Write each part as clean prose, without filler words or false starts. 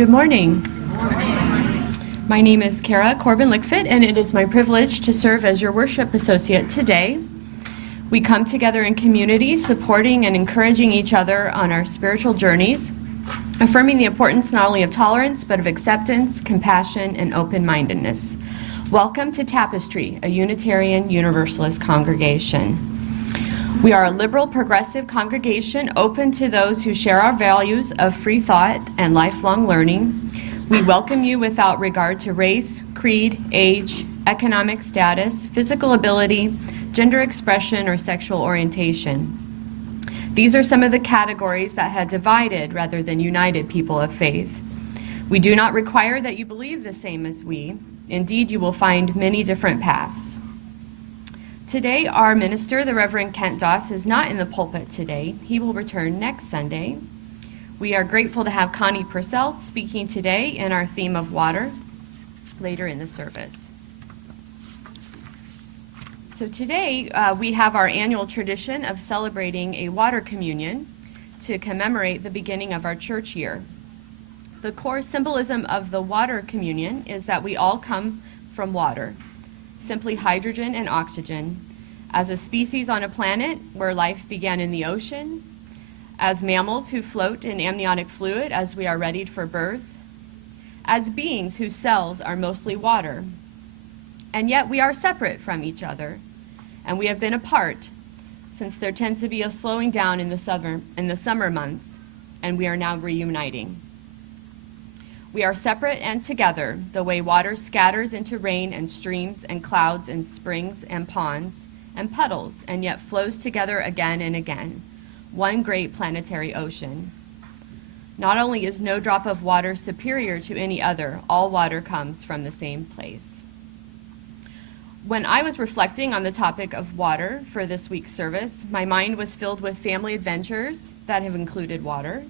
Good morning. My name is Kara Corbin Lickfit, and it is my privilege to serve as your worship associate today. We come together in community, supporting and encouraging each other on our spiritual journeys, affirming the importance not only of tolerance, but of acceptance, compassion, and open-mindedness. Welcome to Tapestry, a Unitarian Universalist congregation. We are a liberal, progressive congregation open to those who share our values of free thought and lifelong learning. We welcome you without regard to race, creed, age, economic status, physical ability, gender expression, or sexual orientation. These are some of the categories that have divided rather than united people of faith. We do not require that you believe the same as we. Indeed, you will find many different paths. Today, our minister, the Reverend Kent Doss, is not in the pulpit today. He will return next Sunday. We are grateful to have Connie Purcell speaking today in our theme of water later in the service. So today, we have our annual tradition of celebrating a water communion to commemorate the beginning of our church year. The core symbolism of the water communion is that we all come from water, simply hydrogen and oxygen, as a species on a planet where life began in the ocean, as mammals who float in amniotic fluid as we are readied for birth, as beings whose cells are mostly water. And yet we are separate from each other, and we have been apart since there tends to be a slowing down in the summer months, and we are now reuniting. We are separate and together, the way water scatters into rain and streams and clouds and springs and ponds and puddles, and yet flows together again and again, one great planetary ocean. Not only is no drop of water superior to any other, all water comes from the same place. When I was reflecting on the topic of water for this week's service, my mind was filled with family adventures that have included water,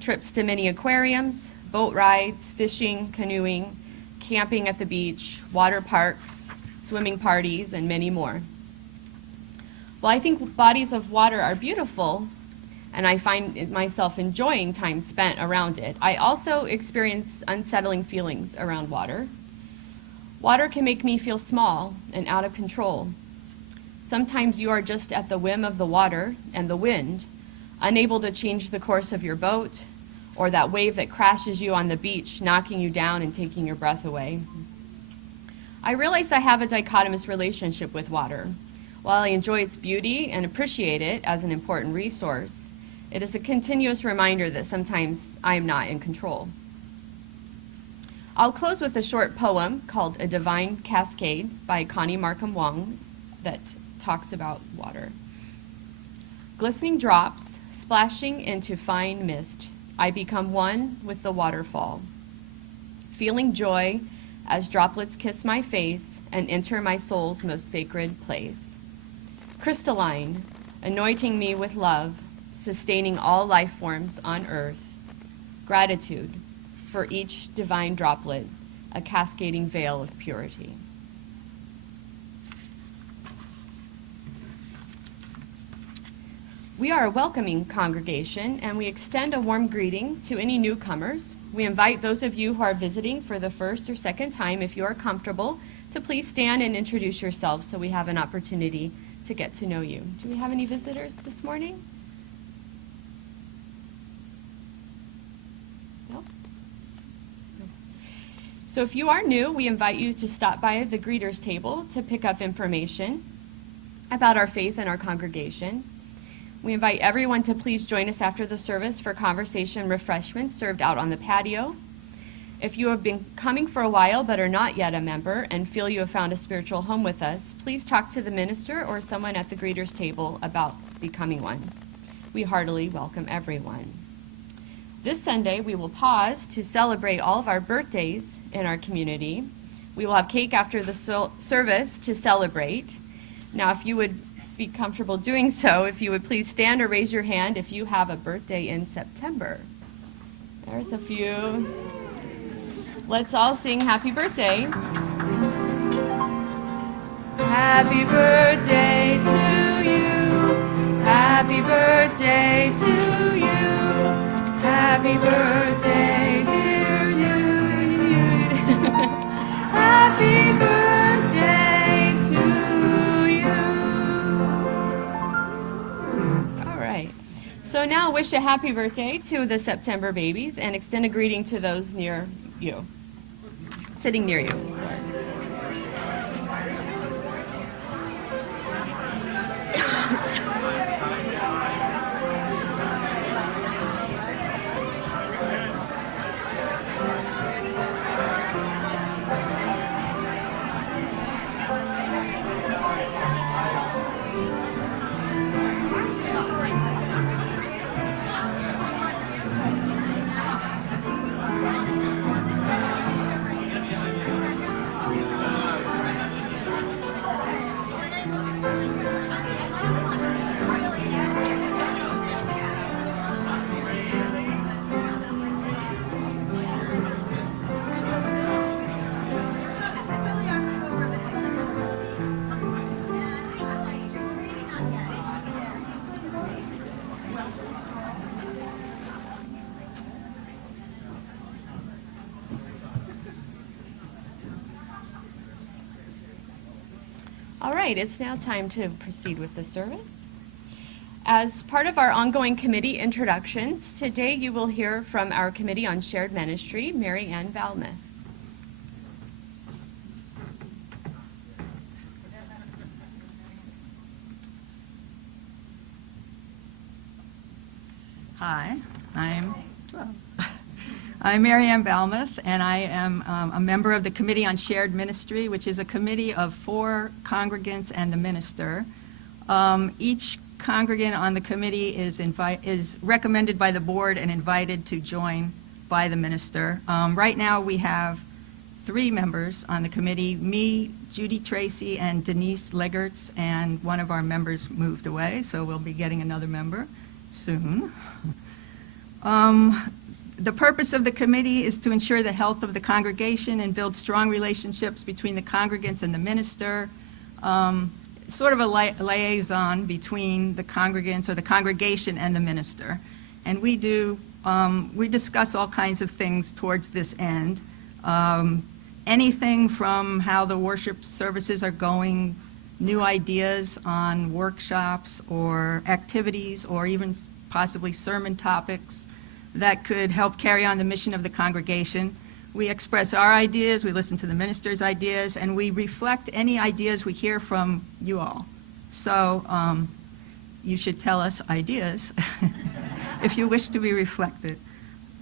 trips to many aquariums, boat rides, fishing, canoeing, camping at the beach, water parks, swimming parties, and many more. While I think bodies of water are beautiful, and I find myself enjoying time spent around it, I also experience unsettling feelings around water. Water can make me feel small and out of control. Sometimes you are just at the whim of the water and the wind, unable to change the course of your boat, or that wave that crashes you on the beach, knocking you down and taking your breath away. I realize I have a dichotomous relationship with water. While I enjoy its beauty and appreciate it as an important resource, it is a continuous reminder that sometimes I am not in control. I'll close with a short poem called A Divine Cascade by Connie Markham Wong that talks about water. Glistening drops splashing into fine mist, I become one with the waterfall, feeling joy as droplets kiss my face and enter my soul's most sacred place. Crystalline, anointing me with love, sustaining all life forms on earth. Gratitude for each divine droplet, a cascading veil of purity. We are a welcoming congregation, and we extend a warm greeting to any newcomers. We invite those of you who are visiting for the first or second time, if you are comfortable, to please stand and introduce yourselves so we have an opportunity to get to know you. Do we have any visitors this morning? No? So if you are new, we invite you to stop by the greeters table to pick up information about our faith and our congregation. We invite everyone to please join us after the service for conversation refreshments served out on the patio. If you have been coming for a while but are not yet a member and feel you have found a spiritual home with us, please talk to the minister or someone at the greeters table about becoming one. We heartily welcome everyone. This Sunday, we will pause to celebrate all of our birthdays in our community. We will have cake after the service to celebrate. Now, if you would be comfortable doing so, if you would please stand or raise your hand if you have a birthday in September. There's a few. Let's all sing happy birthday. Happy birthday to you. Happy birthday to you. Happy birthday, dear happy birthday to you. All right. So now wish a happy birthday to the September babies and extend a greeting to those near you, sitting near you. Sorry. All right, it's now time to proceed with the service. As part of our ongoing committee introductions, today you will hear from our Committee on Shared Ministry, Mary Ann Valmuth. Hi, I'm Mary Ann Valmuth, and I am a member of the Committee on Shared Ministry, which is a committee of 4 congregants and the minister. Each congregant on the committee is recommended by the board and invited to join by the minister. Right now, we have 3 members on the committee, me, Judy Tracy, and Denise Legertz, and one of our members moved away, so we'll be getting another member soon. The purpose of the committee is to ensure the health of the congregation and build strong relationships between the congregants and the minister, sort of a liaison between the congregants or the congregation and the minister. And we discuss all kinds of things towards this end. Anything from how the worship services are going, new ideas on workshops or activities, or even possibly sermon topics that could help carry on the mission of the congregation. We express our ideas, we listen to the minister's ideas, and we reflect any ideas we hear from you all. So you should tell us ideas if you wish to be reflected.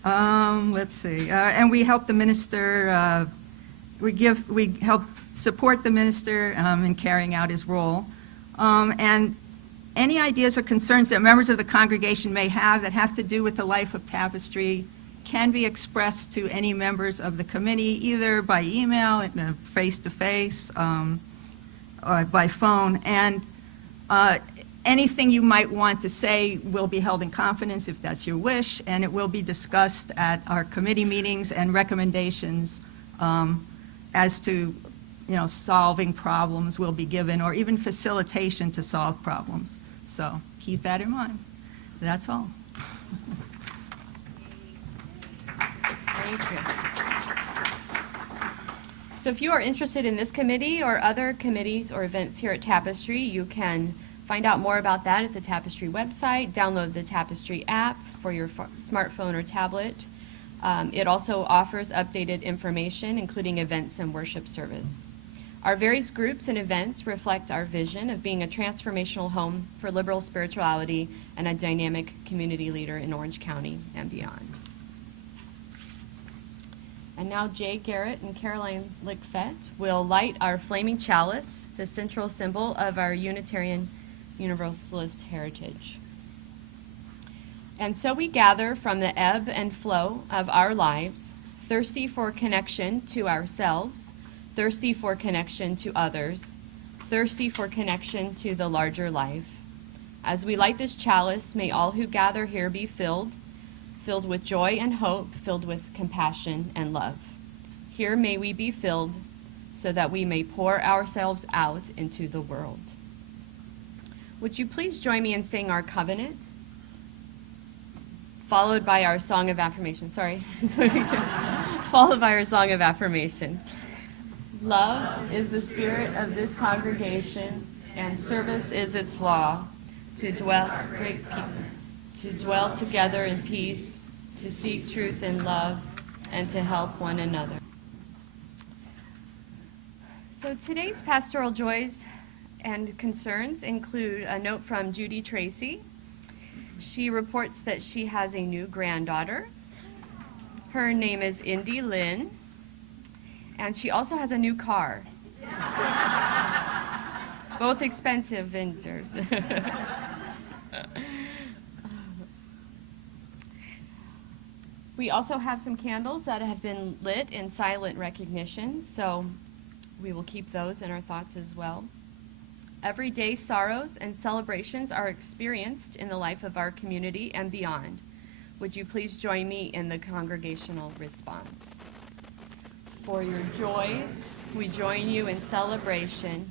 Let's see. And we help the minister, we help support the minister in carrying out his role. And any ideas or concerns that members of the congregation may have to do with the life of Tapestry can be expressed to any members of the committee, either by email, face-to-face, or by phone. And anything you might want to say will be held in confidence if that's your wish, and it will be discussed at our committee meetings, and recommendations as to solving problems will be given, or even facilitation to solve problems. So keep that in mind. That's all. Thank you. So if you are interested in this committee or other committees or events here at Tapestry, you can find out more about that at the Tapestry website. Download the Tapestry app for your smartphone or tablet. It also offers updated information, including events and worship service. Our various groups and events reflect our vision of being a transformational home for liberal spirituality and a dynamic community leader in Orange County and beyond. And now Jay Garrett and Caroline Lickfett will light our flaming chalice, the central symbol of our Unitarian Universalist heritage. And so we gather from the ebb and flow of our lives, thirsty for connection to ourselves, thirsty for connection to others, thirsty for connection to the larger life. As we light this chalice, may all who gather here be filled with joy and hope, filled with compassion and love. Here may we be filled so that we may pour ourselves out into the world. Would you please join me in saying our covenant, followed by our song of affirmation. Sorry. Followed by our song of affirmation. Love is the spirit of this congregation, and service is its law, to dwell together in peace, to seek truth and love, and to help one another. So today's pastoral joys and concerns include a note from Judy Tracy. She reports that she has a new granddaughter. Her name is Indy Lynn, and she also has a new car. Both expensive ventures. We also have some candles that have been lit in silent recognition, so we will keep those in our thoughts as well. Everyday sorrows and celebrations are experienced in the life of our community and beyond. Would you please join me in the congregational response? For your joys, we join you in celebration.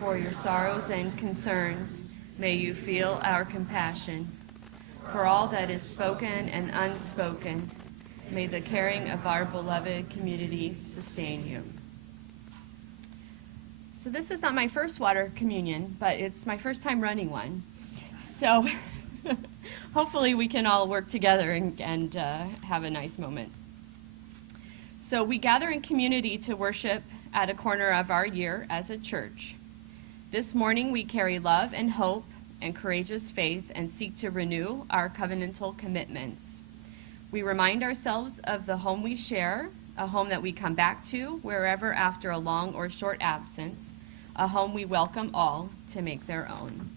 For your sorrows and concerns, may you feel our compassion. For all that is spoken and unspoken, may the caring of our beloved community sustain you. So this is not my first water communion, but it's my first time running one. So hopefully we can all work together and have a nice moment. So we gather in community to worship at a corner of our year as a church. This morning we carry love and hope and courageous faith and seek to renew our covenantal commitments. We remind ourselves of the home we share, a home that we come back to wherever after a long or short absence, a home we welcome all to make their own.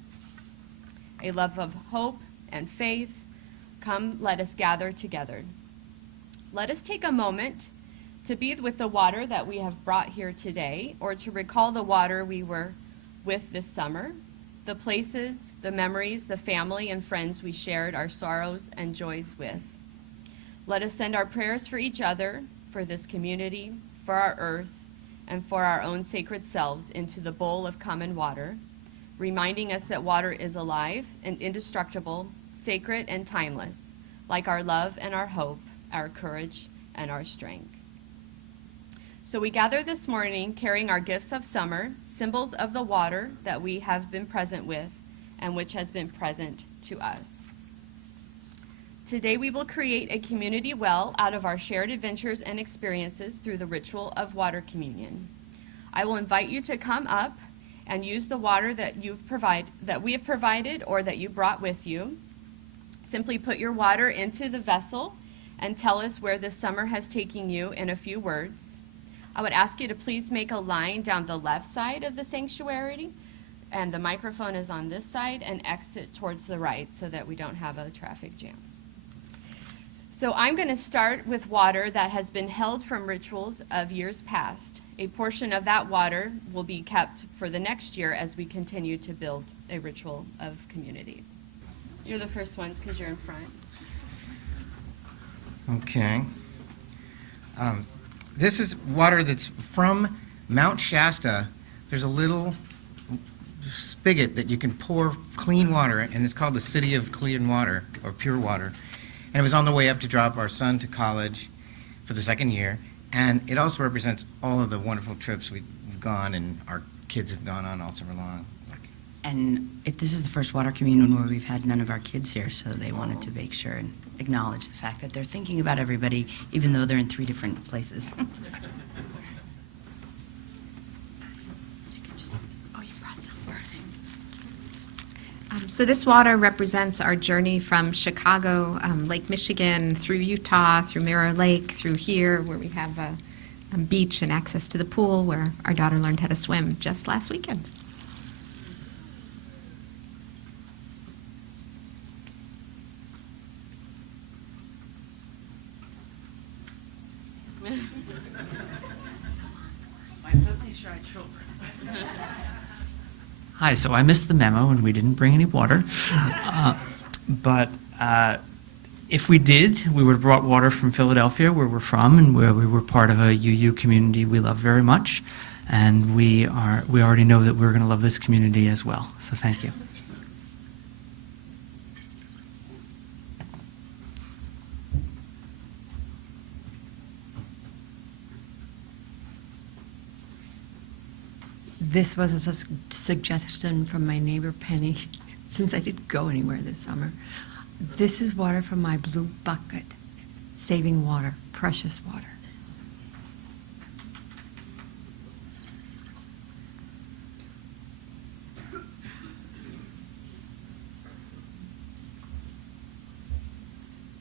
A love of hope and faith, come let us gather together. Let us take a moment to be with the water that we have brought here today, or to recall the water we were with this summer, the places, the memories, the family and friends we shared our sorrows and joys with. Let us send our prayers for each other, for this community, for our earth, and for our own sacred selves into the bowl of common water, reminding us that water is alive and indestructible, sacred and timeless, like our love and our hope, our courage and our strength. So we gather this morning carrying our gifts of summer, symbols of the water that we have been present with and which has been present to us. Today we will create a community well out of our shared adventures and experiences through the ritual of water communion. I will invite you to come up and use the water that we have provided or that you brought with you. Simply put your water into the vessel and tell us where this summer has taken you in a few words. I would ask you to please make a line down the left side of the sanctuary, and the microphone is on this side, and exit towards the right so that we don't have a traffic jam. So I'm going to start with water that has been held from rituals of years past. A portion of that water will be kept for the next year as we continue to build a ritual of community. You're the first ones because you're in front. Okay. This is water that's from Mount Shasta. There's a little spigot that you can pour clean water in, and it's called the City of Clean Water, or Pure Water. And it was on the way up to drop our son to college for the second year. And it also represents all of the wonderful trips we've gone and our kids have gone on all summer long. And this is the first water communion where we've had none of our kids here, so they wanted to make sure and acknowledge the fact that they're thinking about everybody, even though they're in 3 different places. So this water represents our journey from Chicago, Lake Michigan, through Utah, through Mirror Lake, through here, where we have a beach and access to the pool, where our daughter learned how to swim just last weekend. My suddenly shy children. Hi, so I missed the memo and we didn't bring any water. But if we did, we would have brought water from Philadelphia, where we're from and where we were part of a UU community we love very much. And we already know that we're going to love this community as well. So thank you. This was a suggestion from my neighbor Penny, since I didn't go anywhere this summer. This is water from my blue bucket, saving water, precious water.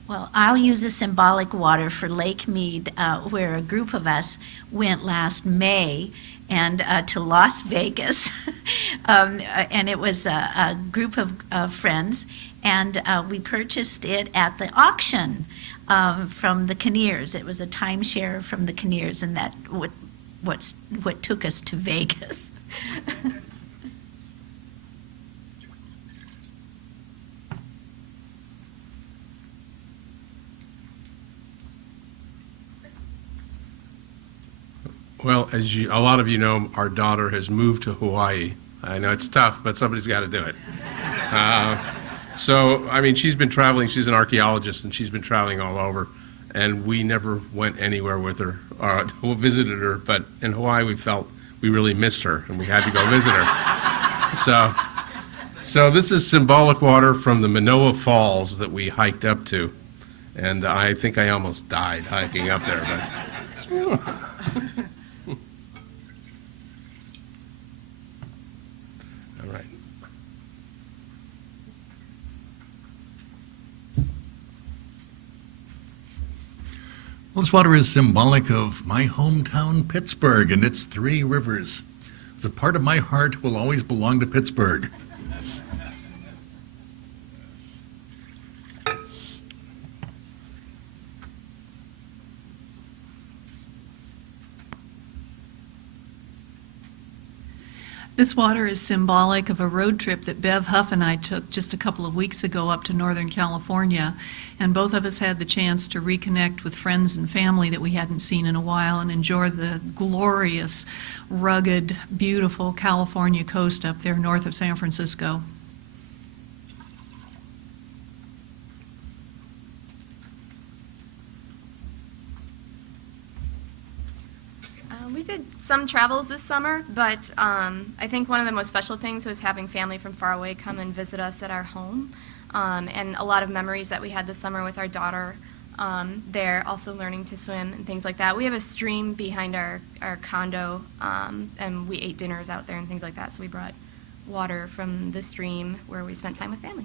Well, I'll use a symbolic water for Lake Mead, where a group of us went last May and to Las Vegas. And it was a group of friends, and we purchased it at the auction from the Kinnears. It was a timeshare from the Kinnears, and that what took us to Vegas. Well, as a lot of you know, our daughter has moved to Hawaii. I know it's tough, but somebody's got to do it. So, I mean, she's been traveling. She's an archaeologist, and she's been traveling all over. And we never went anywhere with her or visited her. But in Hawaii, we felt we really missed her, and we had to go visit her. So this is symbolic water from the Manoa Falls that we hiked up to. And I think I almost died hiking up there. But all right. Well, this water is symbolic of my hometown, Pittsburgh, and its three rivers. As a part of my heart will always belong to Pittsburgh. This water is symbolic of a road trip that Bev Huff and I took just a couple of weeks ago up to Northern California, and both of us had the chance to reconnect with friends and family that we hadn't seen in a while and enjoy the glorious, rugged, beautiful California coast up there north of San Francisco. We did some travels this summer, but I think one of the most special things was having family from far away come and visit us at our home. And a lot of memories that we had this summer with our daughter there, also learning to swim and things like that. We have a stream behind our condo, and we ate dinners out there and things like that, so we brought water from the stream where we spent time with family.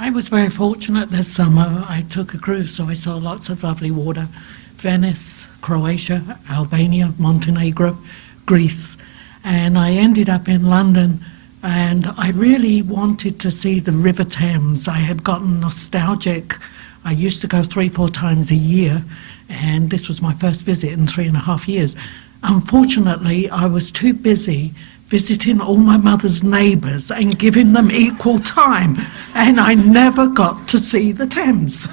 I was very fortunate this summer. I took a cruise, so I saw lots of lovely water. Venice, Croatia, Albania, Montenegro, Greece. And I ended up in London, and I really wanted to see the River Thames. I had gotten nostalgic. I used to go 3-4 times a year, and this was my first visit in 3.5 years. Unfortunately, I was too busy visiting all my mother's neighbours and giving them equal time, and I never got to see the Thames.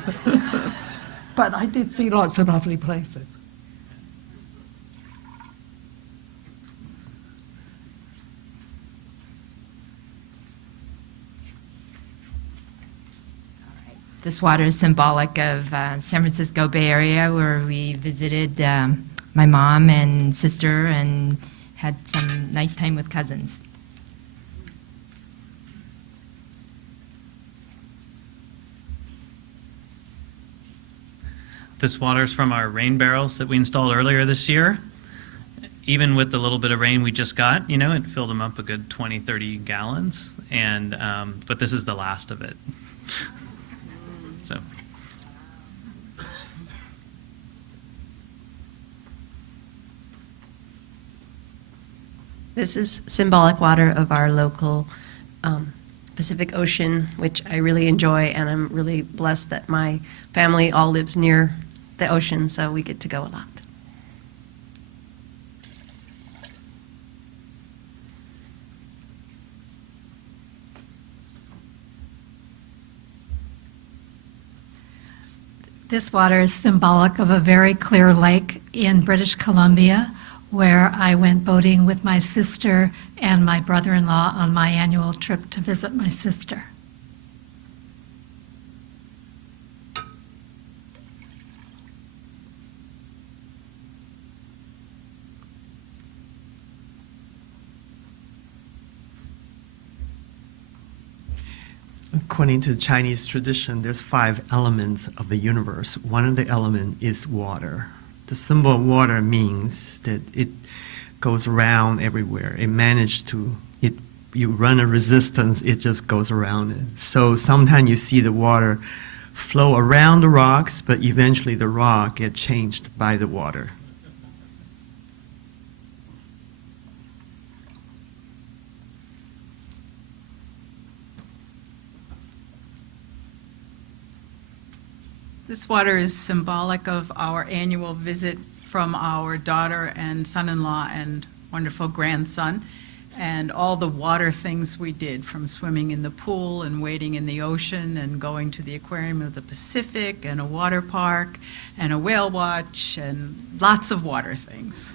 But I did see lots of lovely places. This water is symbolic of San Francisco Bay Area, where we visited my mom and sister and had some nice time with cousins. This water is from our rain barrels that we installed earlier this year. Even with the little bit of rain we just got, you know, it filled them up a good 20, 30 gallons. And but this is the last of it. So. This is symbolic water of our local Pacific Ocean, which I really enjoy, and I'm really blessed that my family all lives near the ocean, so we get to go a lot. This water is symbolic of a very clear lake in British Columbia, where I went boating with my sister and my brother-in-law on my annual trip to visit my sister. According to Chinese tradition, there's 5 elements of the universe. One of the elements is water. The symbol of water means that it goes around everywhere. It managed to, you run a resistance, it just goes around it. So sometimes you see the water flow around the rocks, but eventually the rock gets changed by the water. This water is symbolic of our annual visit from our daughter and son-in-law and wonderful grandson, and all the water things we did, from swimming in the pool and wading in the ocean and going to the Aquarium of the Pacific and a water park and a whale watch and lots of water things.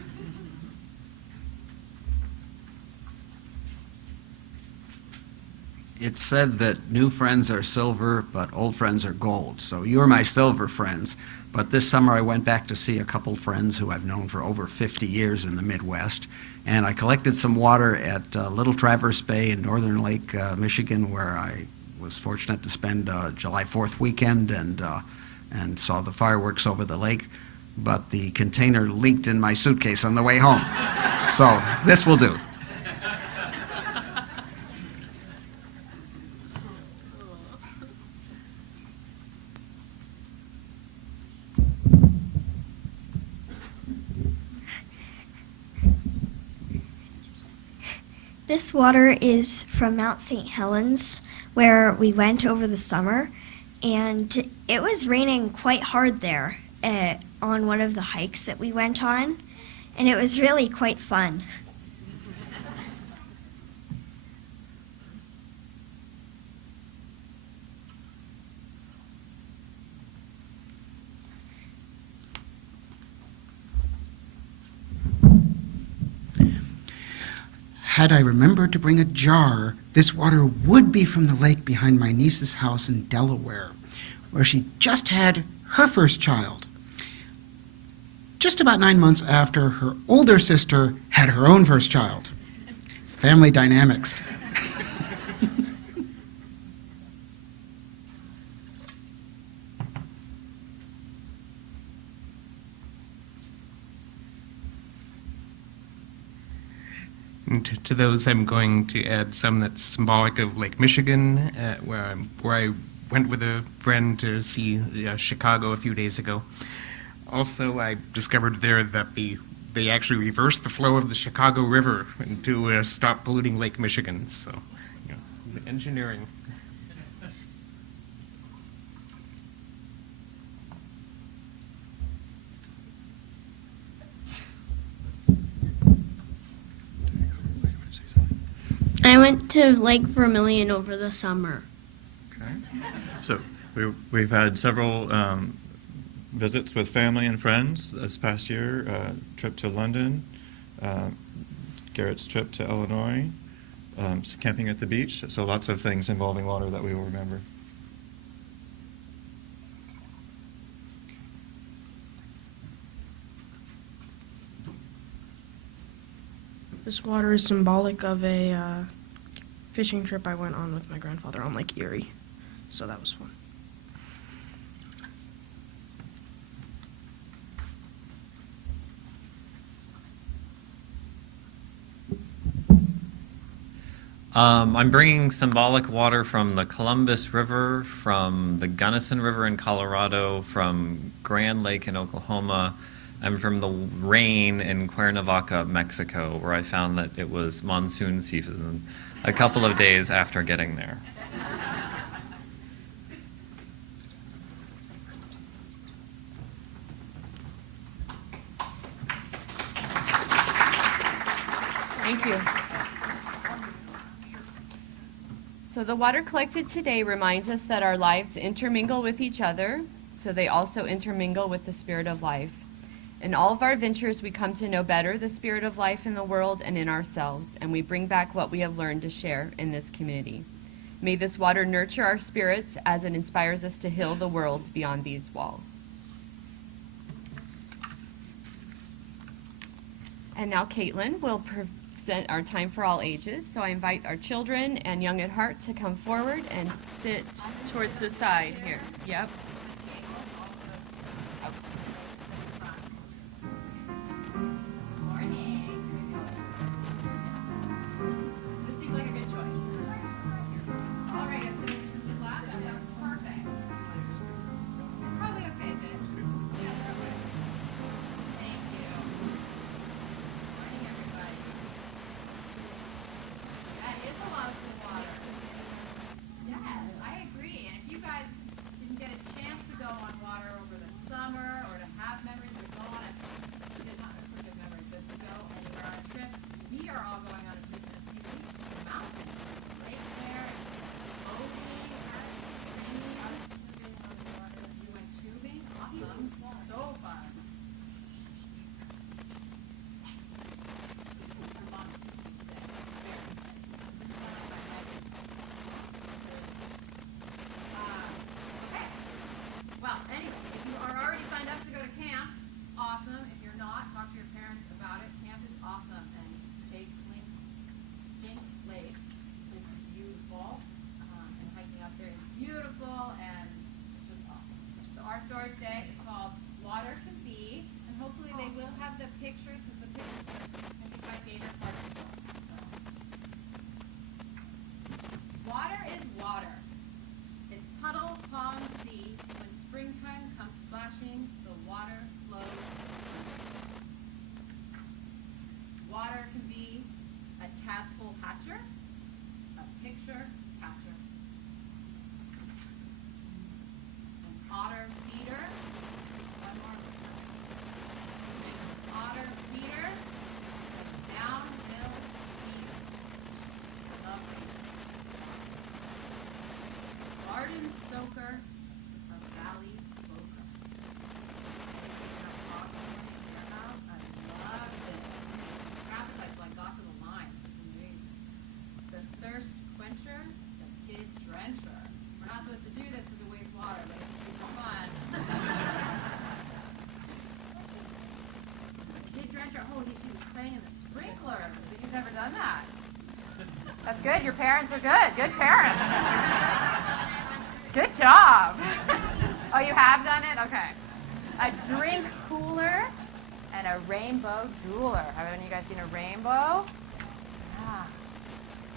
It's said that new friends are silver, but old friends are gold. So you're my silver friends. But this summer I went back to see a couple friends who I've known for over 50 years in the Midwest. And I collected some water at Little Traverse Bay in Northern Lake, Michigan, where I was fortunate to spend July 4th weekend and saw the fireworks over the lake. But the container leaked in my suitcase on the way home. So this will do. This water is from Mount St. Helens, where we went over the summer, and it was raining quite hard there on one of the hikes that we went on, and it was really quite fun. Had I remembered to bring a jar, this water would be from the lake behind my niece's house in Delaware, where she just had her first child. Just about 9 months after her older sister had her own first child. Family dynamics. And to those, I'm going to add some that's symbolic of Lake Michigan, where I went with a friend to see Chicago a few days ago. Also, I discovered there that they actually reversed the flow of the Chicago River to stop polluting Lake Michigan. So, engineering. I went to Lake Vermilion over the summer. Okay. So we've had several visits with family and friends this past year, trip to London, Garrett's trip to Illinois, camping at the beach, so lots of things involving water that we will remember. This water is symbolic of a fishing trip I went on with my grandfather on Lake Erie, so that was fun. I'm bringing symbolic water from the Columbus River, from the Gunnison River in Colorado, from Grand Lake in Oklahoma, and from the rain in Cuernavaca, Mexico, where I found that it was monsoon season a couple of days after getting there. Thank you. So the water collected today reminds us that our lives intermingle with each other, so they also intermingle with the Spirit of life. In all of our ventures, we come to know better the Spirit of life in the world and in ourselves, and we bring back what we have learned to share in this community. May this water nurture our spirits as it inspires us to heal the world beyond these walls. And now Caitlin will represent our Time for All Ages. So I invite our children and young at heart to come forward and sit towards the side here. Yep. This seems like a good choice. All right, I'm sitting in sister's lap. That sounds perfect. It's probably okay, Vince. Yeah, they're okay. Thank you. Morning, everybody. That is a lot of cool water. Yes, I agree. And if you guys didn't get a chance to go on water over the summer or to have memories of going on, not a quick memory, but to go anywhere on a trip, we are all going on a trip in a few weeks to the mountains. Right there, boating, you went tubing? Awesome. So fun. Okay. Well, anyway, if you are already signed up to go to camp, awesome. If you're not, talk to your parents about it. Camp is awesome, and Big Jinx Lake is beautiful, and hiking up there is beautiful, and it's just awesome. So our story today is called Water Can Be, and hopefully they will have the pictures, because the pictures can be my favorite part of the book. So. Water is water. It's puddle, pond, sea. When springtime comes splashing, the water flows. Water can be a tadpole hatcher, a picture catcher, an otter feeder. One more. Otter feeder, a downhill speeder. Lovely. Garden soaker, a valley boker. I love this. Traffic lights till I got to the line. It's amazing. The thirst quencher, the kid drencher. We're not supposed to do this because it wastes water, but it's super fun. The kid drencher. Oh, she was playing in the sprinkler. So you've never done that. That's good. Your parents are good. Good parents. Good job. Oh, you have done it? Okay. A drink cooler and a rainbow jeweler. Have any of you guys seen a rainbow? Yeah.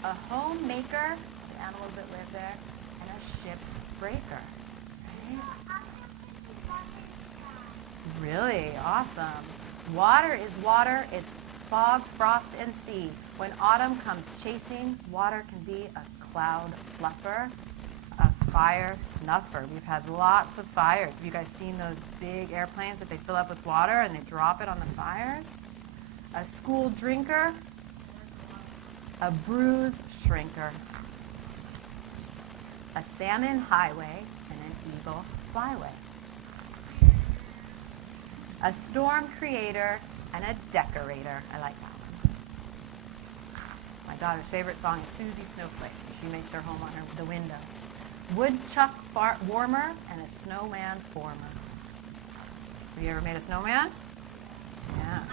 A homemaker, the animals that live there, and a ship breaker. Right? Really awesome. Water is water. It's fog, frost, and sea. When autumn comes chasing, water can be a cloud fluffer, a fire snuffer. We've had lots of fires. Have you guys seen those big airplanes that they fill up with water and they drop it on the fires? A school drinker, a bruise shrinker, a salmon highway, and an eagle flyway. A storm creator and a decorator. I like that one. My daughter's favorite song is Susie Snowflake. She makes her home on the window. Woodchuck warmer and a snowman former. Have you ever made a snowman? Yeah.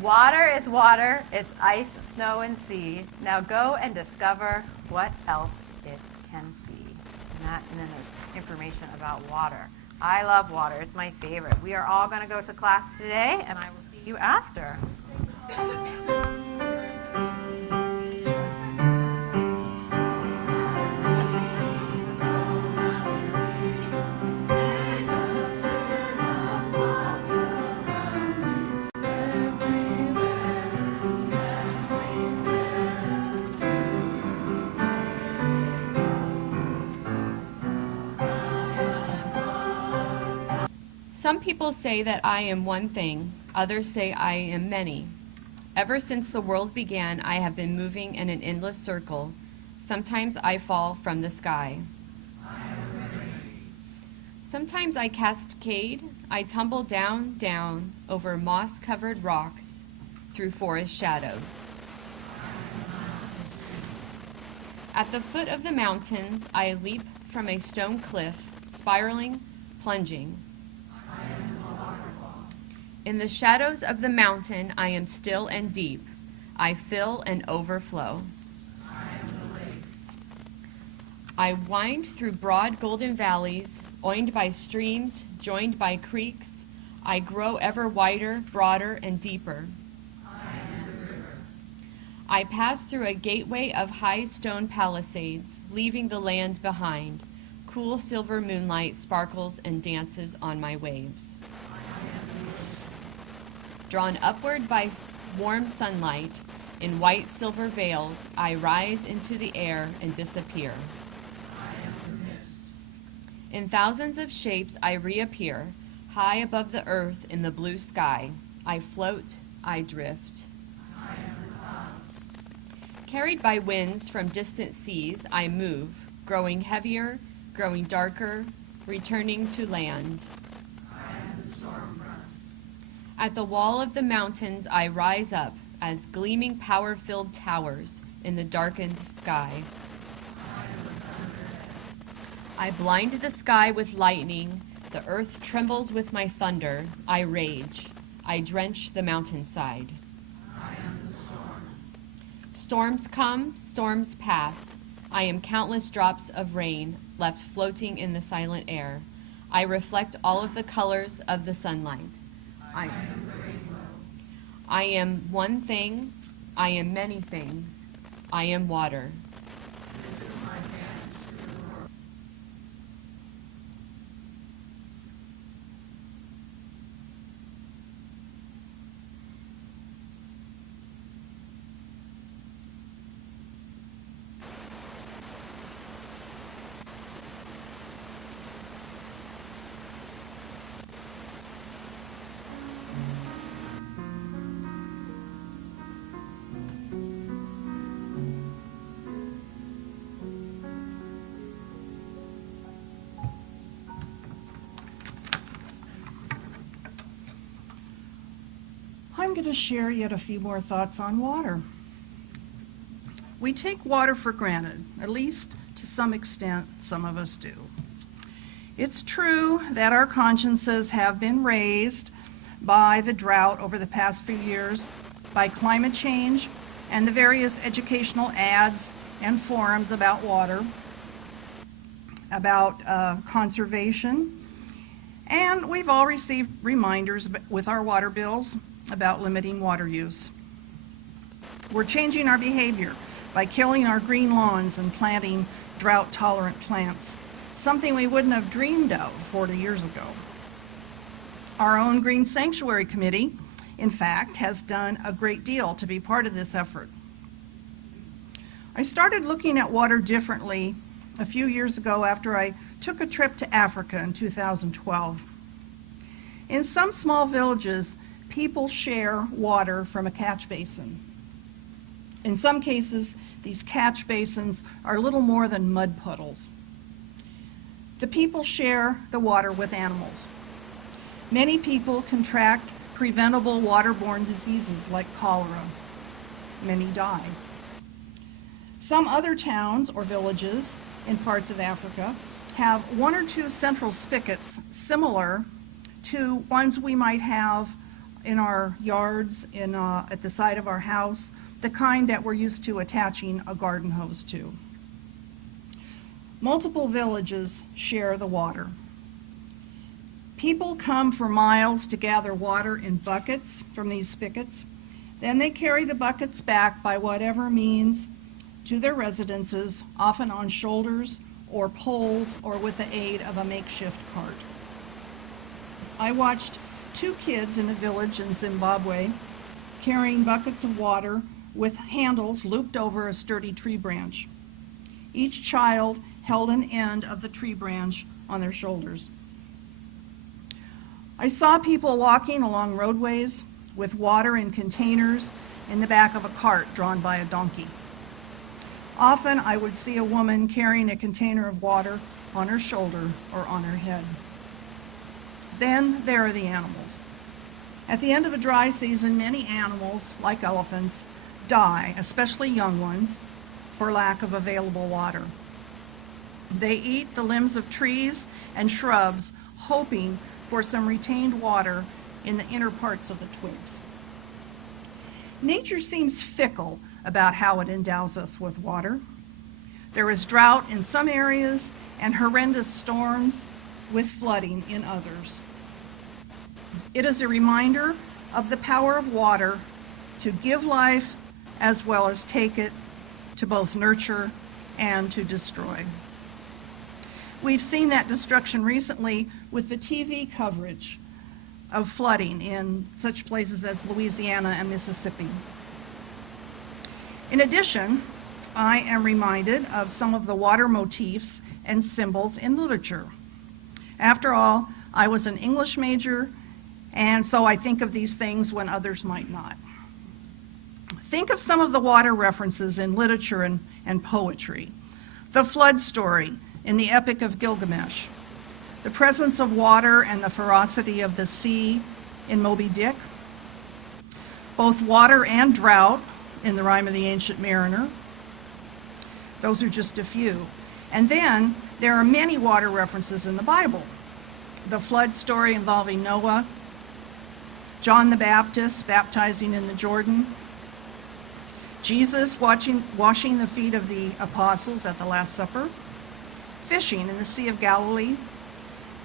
Water is water. It's ice, snow, and sea. Now go and discover what else it can be. And then there's information about water. I love water. It's my favorite. We are all going to go to class today, and I will see you after. Some people say that I am one thing, others say I am many. Ever since the world began, I have been moving in an endless circle. Sometimes I fall from the sky. Sometimes I cascade, I tumble down, down, over moss-covered rocks, through forest shadows. At the foot of the mountains, I leap from a stone cliff, spiraling, plunging. In the shadows of the mountain, I am still and deep. I fill and overflow. I wind through broad golden valleys, oined by streams, joined by creeks. I grow ever wider, broader, and deeper. I pass through a gateway of high stone palisades, leaving the land behind. Cool silver moonlight sparkles and dances on my waves. Drawn upward by warm sunlight, in white silver veils, I rise into the air and disappear. In thousands of shapes I reappear, high above the earth in the blue sky. I float, I drift. Carried by winds from distant seas, I move, growing heavier, growing darker, returning to land. At the wall of the mountains I rise up as gleaming power-filled towers in the darkened sky. I blind the sky with lightning, the earth trembles with my thunder, I rage, I drench the mountainside. Storms come, storms pass. I am countless drops of rain left floating in the silent air. I reflect all of the colors of the sunlight. I am one thing. I am many things. I am water. I'm going to share yet a few more thoughts on water. We take water for granted, at least to some extent, some of us do. It's true that our consciences have been raised by the drought over the past few years, by climate change, and the various educational ads and forums about water, about conservation, and we've all received reminders with our water bills about limiting water use. We're changing our behavior by killing our green lawns and planting drought-tolerant plants, something we wouldn't have dreamed of 40 years ago. Our own Green Sanctuary Committee, in fact, has done a great deal to be part of this effort. I started looking at water differently a few years ago after I took a trip to Africa in 2012. In some small villages, people share water from a catch basin. In some cases, these catch basins are little more than mud puddles. The people share the water with animals. Many people contract preventable waterborne diseases like cholera. Many die. Some other towns or villages in parts of Africa have one or two central spigots similar to ones we might have in our yards, at the side of our house, the kind that we're used to attaching a garden hose to. Multiple villages share the water. People come for miles to gather water in buckets from these spigots. Then they carry the buckets back by whatever means to their residences, often on shoulders or poles or with the aid of a makeshift cart. I watched 2 kids in a village in Zimbabwe carrying buckets of water with handles looped over a sturdy tree branch. Each child held an end of the tree branch on their shoulders. I saw people walking along roadways with water in containers in the back of a cart drawn by a donkey. Often I would see a woman carrying a container of water on her shoulder or on her head. Then there are the animals. At the end of a dry season, many animals, like elephants, die, especially young ones, for lack of available water. They eat the limbs of trees and shrubs, hoping for some retained water in the inner parts of the twigs. Nature seems fickle about how it endows us with water. There is drought in some areas and horrendous storms with flooding in others. It is a reminder of the power of water to give life as well as take it, to both nurture and to destroy. We've seen that destruction recently with the TV coverage of flooding in such places as Louisiana and Mississippi. In addition, I am reminded of some of the water motifs and symbols in literature. After all, I was an English major, and so I think of these things when others might not. Think of some of the water references in literature and poetry. The flood story in the Epic of Gilgamesh, the presence of water and the ferocity of the sea in Moby Dick, both water and drought in the Rime of the Ancient Mariner. Those are just a few. And then there are many water references in the Bible. The flood story involving Noah, John the Baptist baptizing in the Jordan, Jesus washing the feet of the apostles at the Last Supper, fishing in the Sea of Galilee,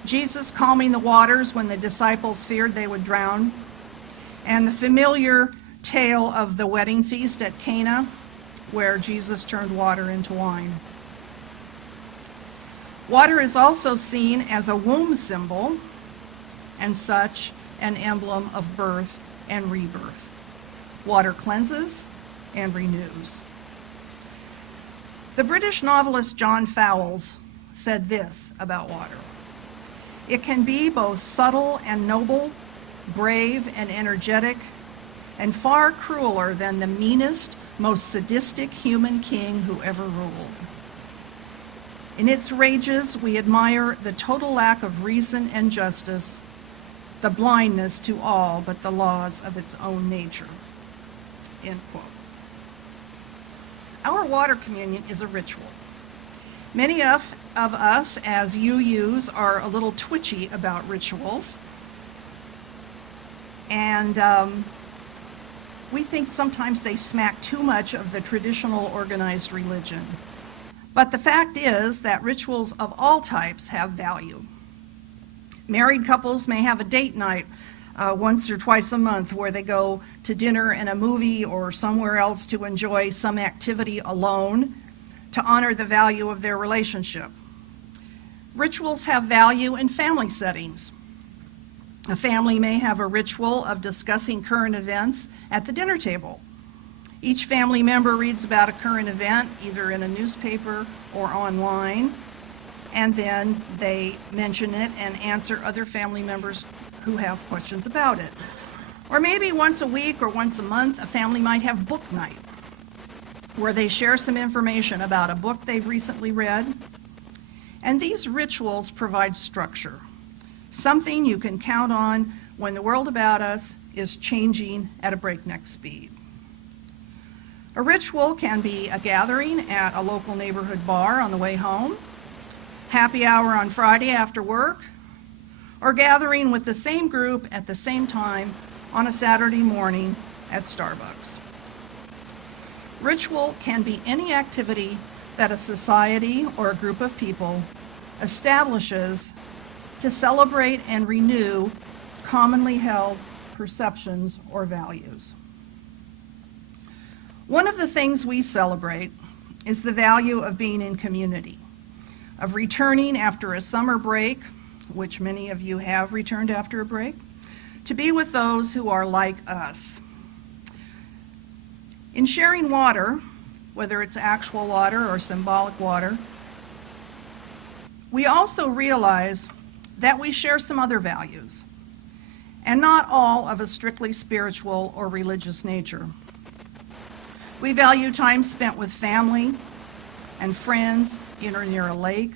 Jesus calming the waters when the disciples feared they would drown, and the familiar tale of the wedding feast at Cana, where Jesus turned water into wine. Water is also seen as a womb symbol and such an emblem of birth and rebirth. Water cleanses and renews. The British novelist John Fowles said this about water: "It can be both subtle and noble, brave and energetic, and far crueler than the meanest, most sadistic human king who ever ruled. In its rages, we admire the total lack of reason and justice, the blindness to all but the laws of its own nature." End quote. Our water communion is a ritual. Many of us as UUs are a little twitchy about rituals, and we think sometimes they smack too much of the traditional organized religion. But the fact is that rituals of all types have value. Married couples may have a date night once or twice a month where they go to dinner and a movie or somewhere else to enjoy some activity alone to honor the value of their relationship. Rituals have value in family settings. A family may have a ritual of discussing current events at the dinner table. Each family member reads about a current event, either in a newspaper or online, and then they mention it and answer other family members who have questions about it. Or maybe once a week or once a month, a family might have book night, where they share some information about a book they've recently read. And these rituals provide structure, something you can count on when the world about us is changing at a breakneck speed. A ritual can be a gathering at a local neighborhood bar on the way home, happy hour on Friday after work, or gathering with the same group at the same time on a Saturday morning at Starbucks. Ritual can be any activity that a society or a group of people establishes to celebrate and renew commonly held perceptions or values. One of the things we celebrate is the value of being in community, of returning after a summer break, which many of you have returned after a break, to be with those who are like us. In sharing water, whether it's actual water or symbolic water, we also realize that we share some other values, and not all of a strictly spiritual or religious nature. We value time spent with family and friends, either near a lake,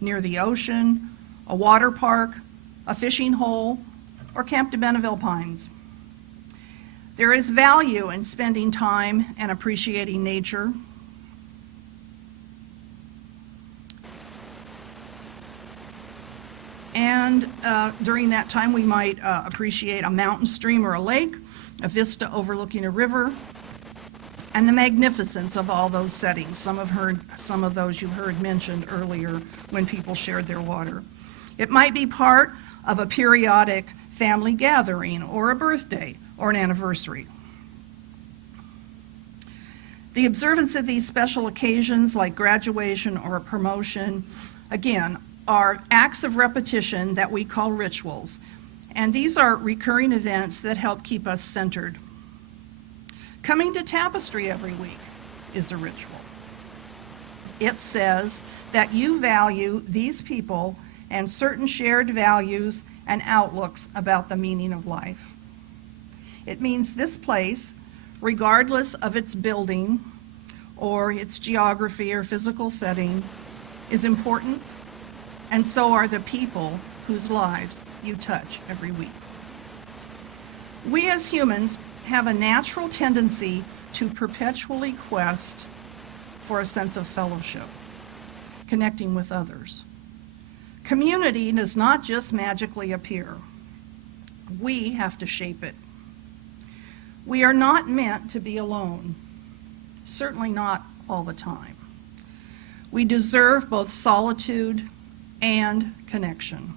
near the ocean, a water park, a fishing hole, or Camp de Benneville Pines. There is value in spending time and appreciating nature. And during that time, we might appreciate a mountain stream or a lake, a vista overlooking a river, and the magnificence of all those settings. Some of those you heard mentioned earlier when people shared their water. It might be part of a periodic family gathering or a birthday or an anniversary. The observance of these special occasions like graduation or a promotion, again, are acts of repetition that we call rituals. And these are recurring events that help keep us centered. Coming to Tapestry every week is a ritual. It says that you value these people and certain shared values and outlooks about the meaning of life. It means this place, regardless of its building or its geography or physical setting, is important, and so are the people whose lives you touch every week. We as humans have a natural tendency to perpetually quest for a sense of fellowship, connecting with others. Community does not just magically appear. We have to shape it. We are not meant to be alone, certainly not all the time. We deserve both solitude and connection.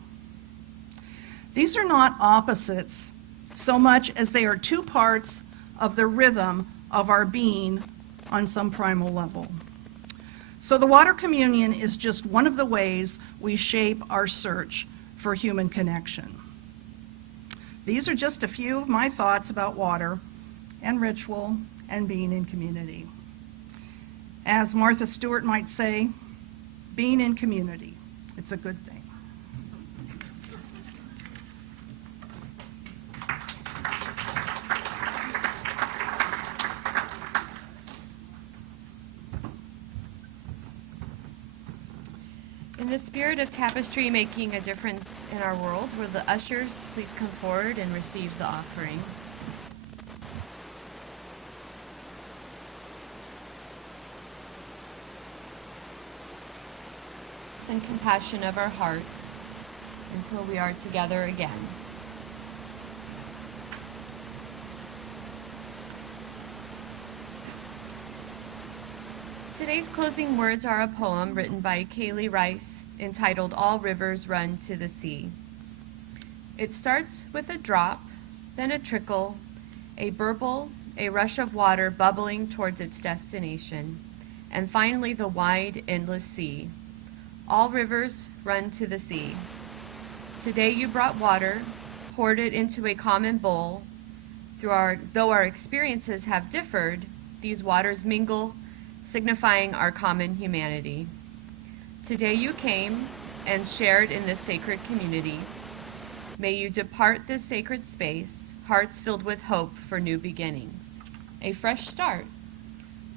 These are not opposites so much as they are two parts of the rhythm of our being on some primal level. So the water communion is just one of the ways we shape our search for human connection. These are just a few of my thoughts about water and ritual and being in community. As Martha Stewart might say, being in community, it's a good thing. In the spirit of Tapestry making a difference in our world, will the ushers please come forward and receive the offering? And compassion of our hearts until we are together again. Today's closing words are a poem written by Kaylee Rice entitled All Rivers Run to the Sea. It starts with a drop, then a trickle, a burble, a rush of water bubbling towards its destination, and finally the wide, endless sea. All rivers run to the sea. Today you brought water, poured it into a common bowl. Though our experiences have differed, these waters mingle, signifying our common humanity. Today you came and shared in this sacred community. May you depart this sacred space, hearts filled with hope for new beginnings. A fresh start.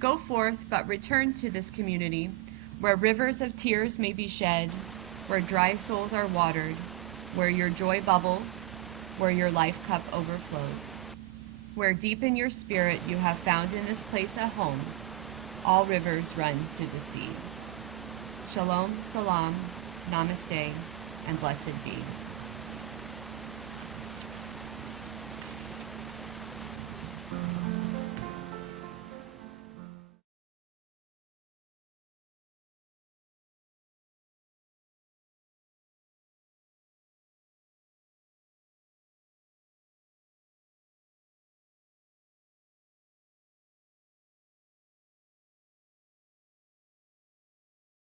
Go forth, but return to this community, where rivers of tears may be shed, where dry souls are watered, where your joy bubbles, where your life cup overflows, where deep in your spirit you have found in this place a home. All rivers run to the sea. Shalom, salam, namaste, and blessed be.